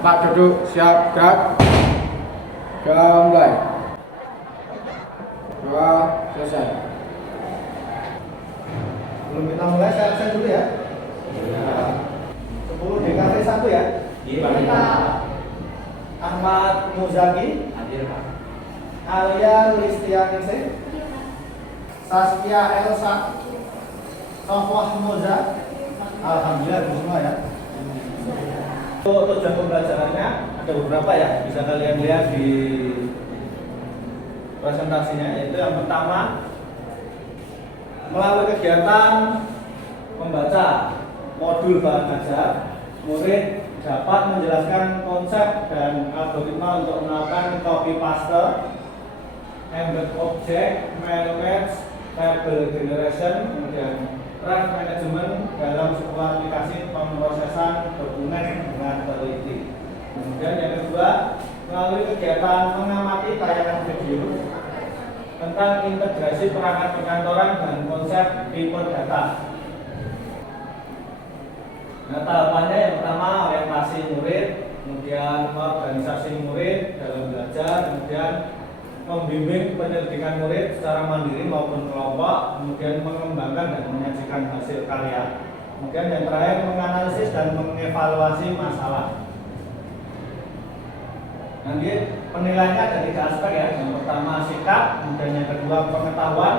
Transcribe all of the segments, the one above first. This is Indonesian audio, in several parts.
Pak duduk, siap, gerak. Mulai. 2, selesai. Belum kita mulai, saya dulu ya. 10 DKV 1 ya. Iya. Ahmad Muzaki. Hadir, Pak. Alia Listianese. Saskia Elsa. Sofwah Moza. Alhamdulillah itu semua ya. Untuk tujuan pembelajarannya ada beberapa ya, bisa kalian lihat di presentasinya. Yaitu yang pertama, melalui kegiatan membaca modul bahan ajar, murid dapat menjelaskan konsep dan algoritma untuk melakukan copy paste, embed object, mail match, table generation, kemudian draft management dalam sebuah aplikasi pemrosesan dokumen dengan teliti. Kemudian yang kedua, melalui kegiatan mengamati tayangan video tentang integrasi perangkat perkantoran dan konsep tipe data. Nah, tahapannya yang pertama orientasi murid, kemudian organisasi murid dalam belajar, kemudian membimbing penyelidikan murid secara mandiri maupun kelompok, kemudian mengembangkan dan menyajikan hasil karya. Kemudian yang terakhir menganalisis dan mengevaluasi masalah. Nanti penilaiannya ada 3 aspek ya. Yang pertama sikap, kemudian yang kedua pengetahuan,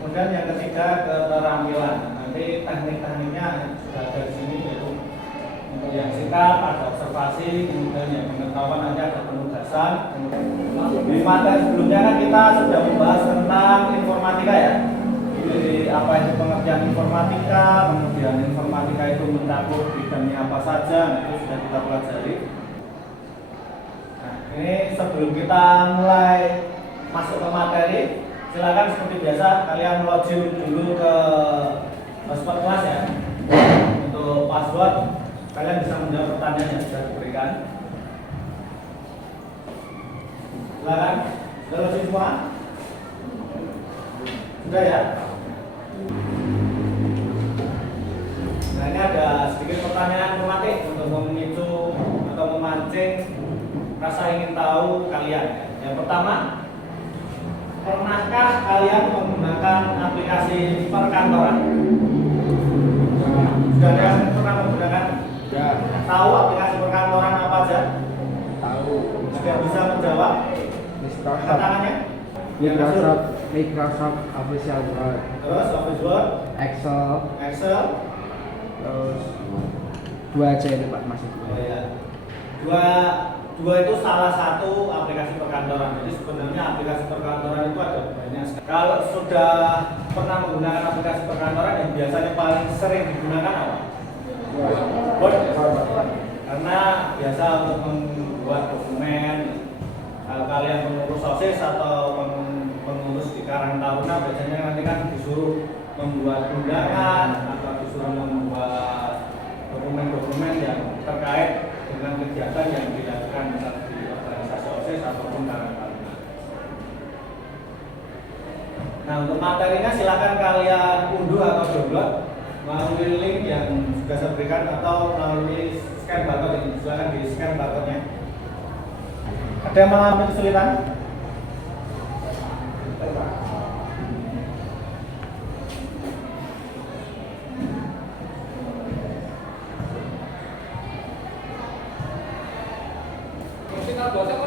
kemudian yang ketiga keterampilan. Nanti teknik-tekniknya sudah ada di sini, yaitu untuk yang sikap ada observasi, kemudian yang pengetahuan ada penugasan. Di materi sebelumnya kan kita sudah membahas tentang informatika ya. Jadi apa itu pengertian informatika, kemudian informatika itu mencakup bidangnya apa saja, itu sudah kita pelajari. Nah, ini sebelum kita mulai masuk ke materi, silakan seperti biasa kalian login dulu ke hotspot kelas ya. Untuk password kalian bisa menjawab pertanyaan yang sudah diberikan. Silakan, sudah login semua? Sudah ya? Nah, ini ada sedikit pertanyaan tematik untuk memicu atau memancing rasa ingin tahu kalian. Yang pertama, pernahkah kalian menggunakan aplikasi perkantoran? Sudah ada yang pernah menggunakan? Ya. Tahu aplikasi perkantoran apa aja? Tahu. Sudah bisa menjawab? Tantangannya? Microsoft Official Word. Terus Office Word, Excel. Terus 2 aja ini Pak, masih 2. Oh ya. Dua itu salah satu aplikasi perkantoran. Jadi sebenarnya aplikasi perkantoran itu ada banyak. Kalau sudah pernah menggunakan aplikasi perkantoran yang biasanya paling sering digunakan apa? Word. Karena biasa untuk membuat dokumen. Kalau kalian pengurus OSIS atau pengurus di Karang Taruna biasanya nanti kan disuruh membuat undangan atau disuruh membuat dokumen-dokumen yang terkait dengan kegiatan yang dilakukan di organisasi OSIS ataupun Karang Taruna. Nah, untuk materinya silakan kalian unduh atau download melalui link yang sudah saya berikan atau melalui scan barcode ini. Silakan di scan barcode-nya. Ada yang mengalami kesulitan?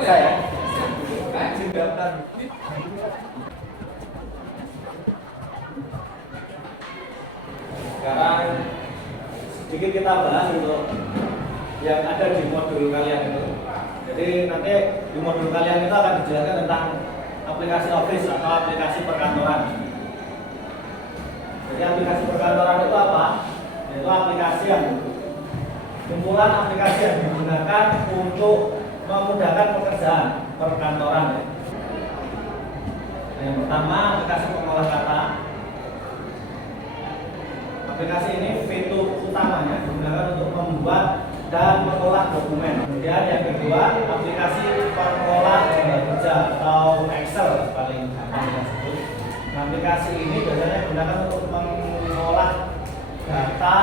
Saya. Sekarang sedikit kita bahas untuk yang ada di modul kalian itu. Jadi nanti di modul kalian itu akan dijelaskan tentang aplikasi Office atau aplikasi perkantoran. Jadi aplikasi perkantoran itu apa? Yaitu aplikasi yang kumpulan aplikasi yang digunakan untuk memudahkan pekerjaan perkantoran. Nah, yang pertama aplikasi pengolah kata. Aplikasi ini fitur utamanya digunakan untuk membuat dan mengolah dokumen. Kemudian yang kedua, aplikasi pengolah gambar kerja atau Excel paling gampang disebut. Nah, aplikasi ini biasanya digunakan untuk mengolah data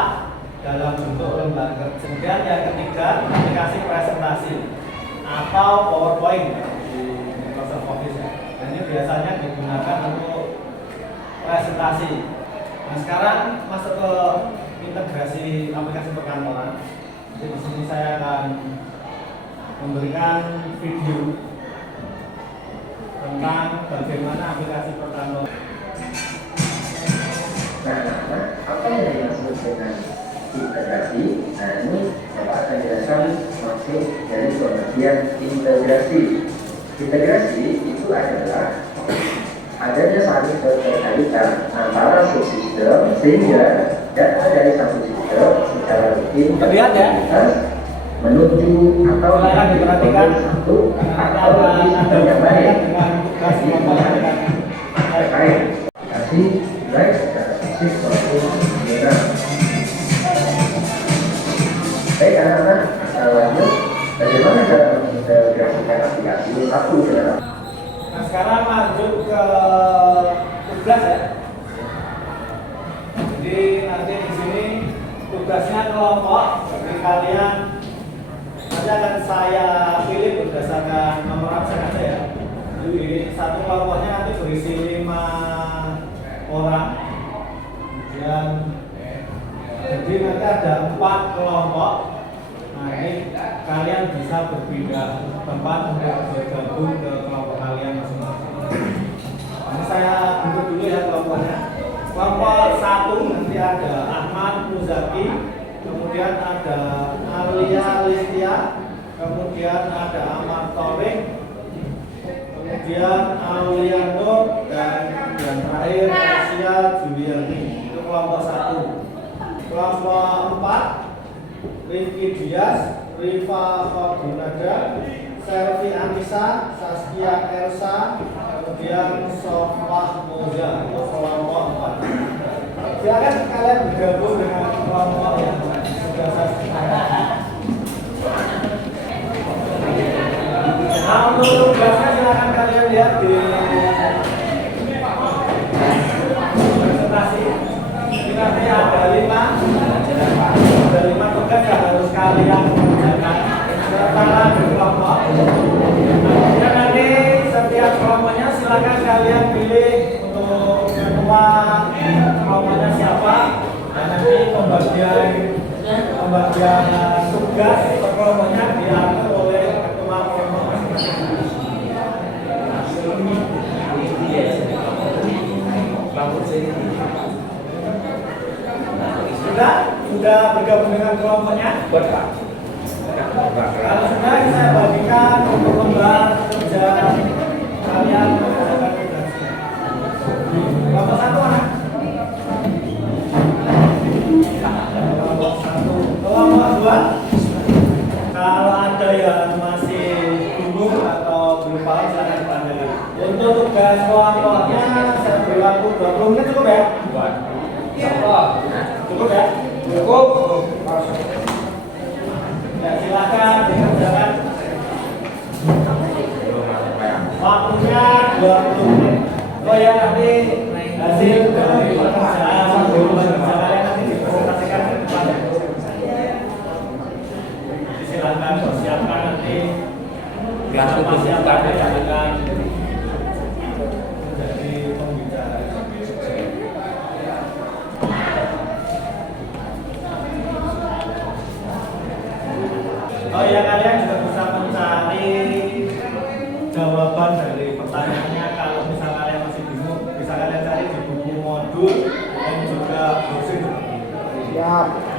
dalam bentuk lembar. Kemudian yang ketiga, aplikasi presentasi atau PowerPoint di Microsoft Office. Dan ini biasanya digunakan untuk presentasi. Nah, sekarang masuk ke integrasi aplikasi perkantoran. Jadi di sini saya akan memberikan video tentang bagaimana aplikasi perkantoran. Nah, apa yang dimaksud dengan integrasi? Nah, ini Bapak akan jelaskan maksud dari pengertian integrasi. Integrasi itu adalah adanya saling keterkaitan antara subsistem sehingga data dari satu sistem secara rutin Lihat ya, menuju atau silakan diperhatikan satu atau lebih sistem yang lain. Jadi terkait aplikasi baik secara fisik maupun digital. Baik anak-anak, lanjut bagaimana cara mengintegrasikan aplikasi satu ke dalam. Nah, sekarang lanjut ke tugas ya. Jadi nanti di sini tugasnya kelompok. Jadi kalian nanti akan saya pilih berdasarkan nomor absen aja ya. Jadi satu kelompoknya nanti berisi 5 orang. Kemudian jadi nanti ada 4 kelompok. Nah, ini kalian bisa berpindah tempat untuk bergabung ke kelompok kalian masing-masing. Ini saya bentuk dulu ya kelompoknya. Kelompok 1 nanti ada Ahmad Muzaki, kemudian ada Alia Listia, kemudian ada Ahmad Torik, kemudian Aulia Nur, dan yang terakhir Asia Juliani. Itu kelompok 1. Kelompok 4 Rifki Dias, Rifa Fabunada, Selvi Anissa, Saskia Elsa, kemudian Sofah Moza. Itu kelompok 4. Silakan kalian bergabung dengan kelompok yang sudah saya sebutkan. Nah, untuk tugasnya silakan kalian lihat di presentasi. Ini nanti ada 5 tugas yang harus kalian kerjakan secara berkelompok. Dan nanti setiap kelompoknya silakan kalian pilih untuk ketua kelompoknya siapa, dan nanti pembagian tugas per kelompoknya diatur oleh ketua kelompok masing-masing. Sudah bergabung dengan kelompoknya? Kalau sudah, saya bagikan untuk lembar kerja kalian mengerjakan tugasnya. Kelompok 1 mana? Kelompok 1. Kelompok 2. Kalau ada yang masih bingung atau belum paham, silakan ditanyakan. Untuk tugas kelompoknya saya beri waktu 20 menit, cukup ya? Cukup ya? Cukup. Ya, silakan dikerjakan. Waktunya 20 menit. Oh ya, nanti hasil dari pekerjaan kalian nanti dipresentasikan ke depan. Silakan persiapkan nanti. Siapa yang akan menjadi pembicara. Oh ya, kalian juga bisa mencari jawaban dari pertanyaannya. Kalau misalnya kalian masih bingung, bisa kalian cari di buku modul dan juga dosen. Siap.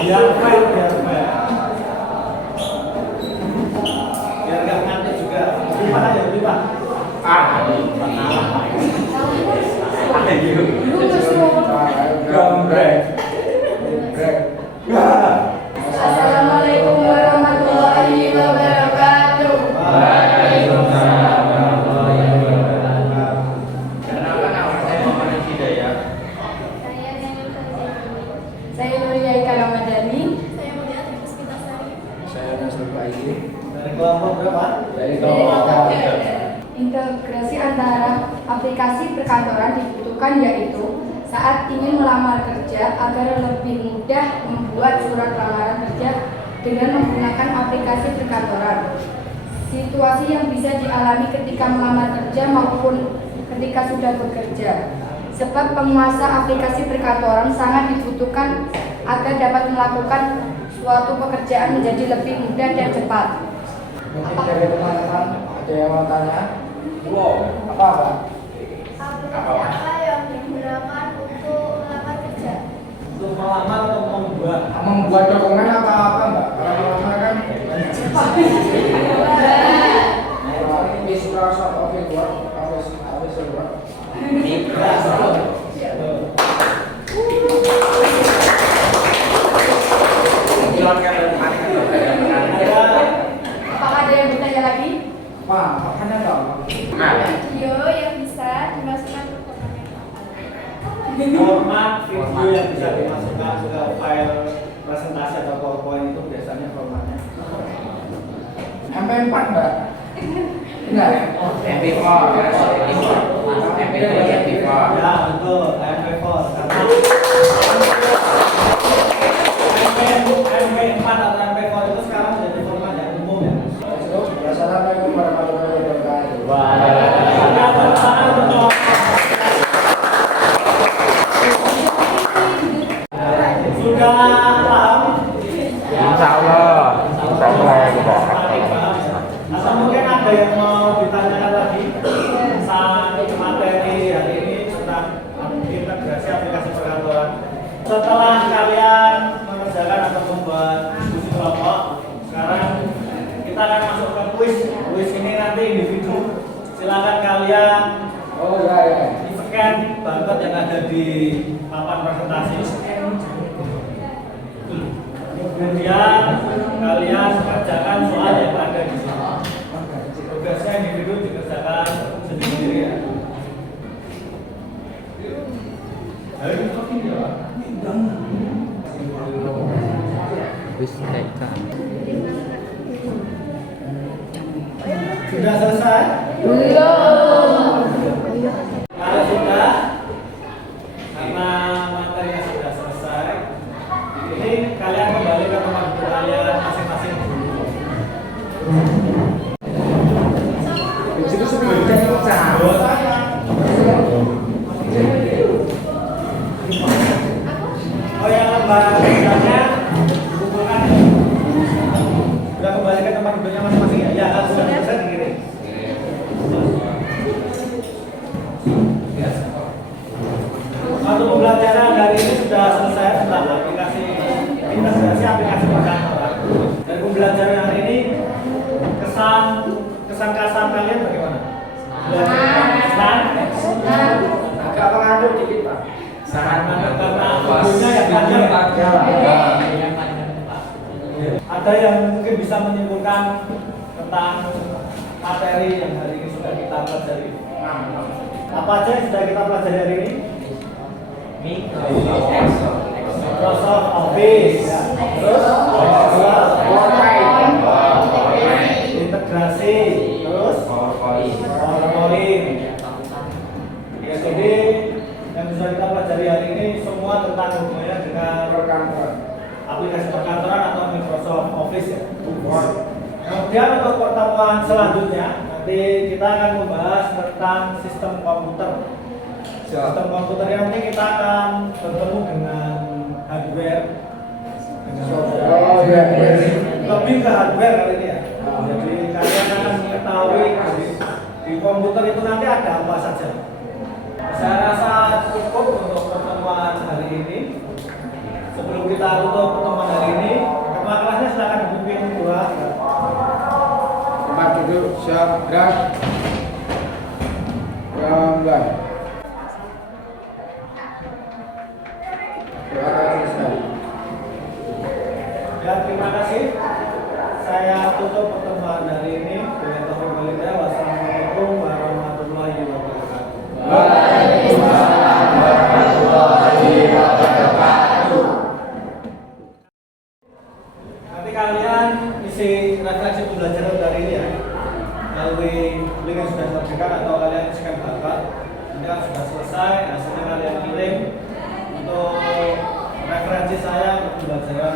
Biar fair. Biar nggak ngantuk juga. Saya Nasrul Faizin Dari kelompok berapa? dari kelompok Integrasi antara aplikasi perkantoran dibutuhkan yaitu saat ingin melamar kerja agar lebih mudah membuat surat lamaran kerja dengan menggunakan aplikasi perkantoran. Situasi yang bisa dialami ketika melamar kerja maupun ketika sudah bekerja. Sebab penguasa aplikasi perkantoran sangat dibutuhkan agar dapat melakukan suatu pekerjaan menjadi lebih mudah dan cepat. Mungkin dari teman-teman ada yang mau tanya? Apa? Aplikasi apa yang digunakan untuk melamar kerja? Untuk melamar atau membuat? Membuat dokumen apa Mbak? Kalau melamar kan Microsoft Office Word, Office Word. Apakah ada yang bertanya lagi? Wah, makanya dong. Video yang bisa dimasukkan ke format Format video yang bisa dimasukkan ke file presentasi atau PowerPoint itu biasanya formatnya MP4 Mbak? Enggak ya? MP4 ya betul MP4 karena MP4 atau MP4 itu sekarang menjadi format yang umum ya. Assalamualaikum warahmatullahi wabarakatuh. Sudah paham? Insya Allah Atau mungkin ada yang mau ditanyakan lagi saat materi hari ini tentang integrasi aplikasi perkantoran. Setelah kalian mengerjakan atau membuat diskusi kelompok, sekarang kita akan masuk ke kuis. Kuis ini nanti individu. Silakan kalian Oh ya. scan barcode yang ada di papan presentasi. Kemudian kalian kerjakan soal yang ada di sini. Tugasnya individu dikerjakan sendiri ya. Sudah selesai? Belum. Kalau sudah, karena materinya sudah selesai, ini kalian kembali ke tempat duduk kalian masing-masing dulu. Itu sebenarnya Oh ya, lembaganya hubungan sudah kembali ke tempat duduknya masing-masing ya? Ya, kan sudah selesai dikirim. Waktu pembelajaran hari ini sudah selesai tentang aplikasi integrasi aplikasi perkantoran. Dari pembelajaran hari ini kesan kalian bagaimana? Senang? agak mengatur dikit Pak. Sangat karena bukunya yang panjang Pak. Ada yang mungkin bisa menyimpulkan tentang materi yang hari ini sudah kita pelajari. Apa aja yang sudah kita pelajari hari ini? Microsoft Office, ya. Terus integrasi, terus PowerPoint. Ya, jadi yang bisa kita pelajari hari ini semua tentang hubungannya dengan Perkantoran. aplikasi perkantoran atau Microsoft Office ya. Kemudian untuk pertemuan selanjutnya nanti kita akan membahas tentang sistem komputer. Sistem komputer yang nanti kita akan bertemu dengan hardware, dengan Oh iya. lebih ke hardware kali ini ya. Jadi kalian akan mengetahui di komputer itu nanti ada apa saja. Saya rasa cukup untuk pertemuan hari ini. Sebelum kita tutup pertemuan hari ini, ketua kelasnya silakan dipimpin dua. Tempat duduk siap gerak. Gambar. Ya, terima kasih. Saya tutup pertemuan hari ini dengan taufiq wal hidayah. Wassalamualaikum warahmatullahi wabarakatuh. Waalaikumsalam warahmatullahi wabarakatuh. Nanti kalian isi isi refleksi pembelajaran dari ini ya, melalui link yang sudah saya berikan atau kalian isikan bakat. Nanti kalau sudah selesai, hasilnya kalian kirim untuk referensi saya untuk pembelajaran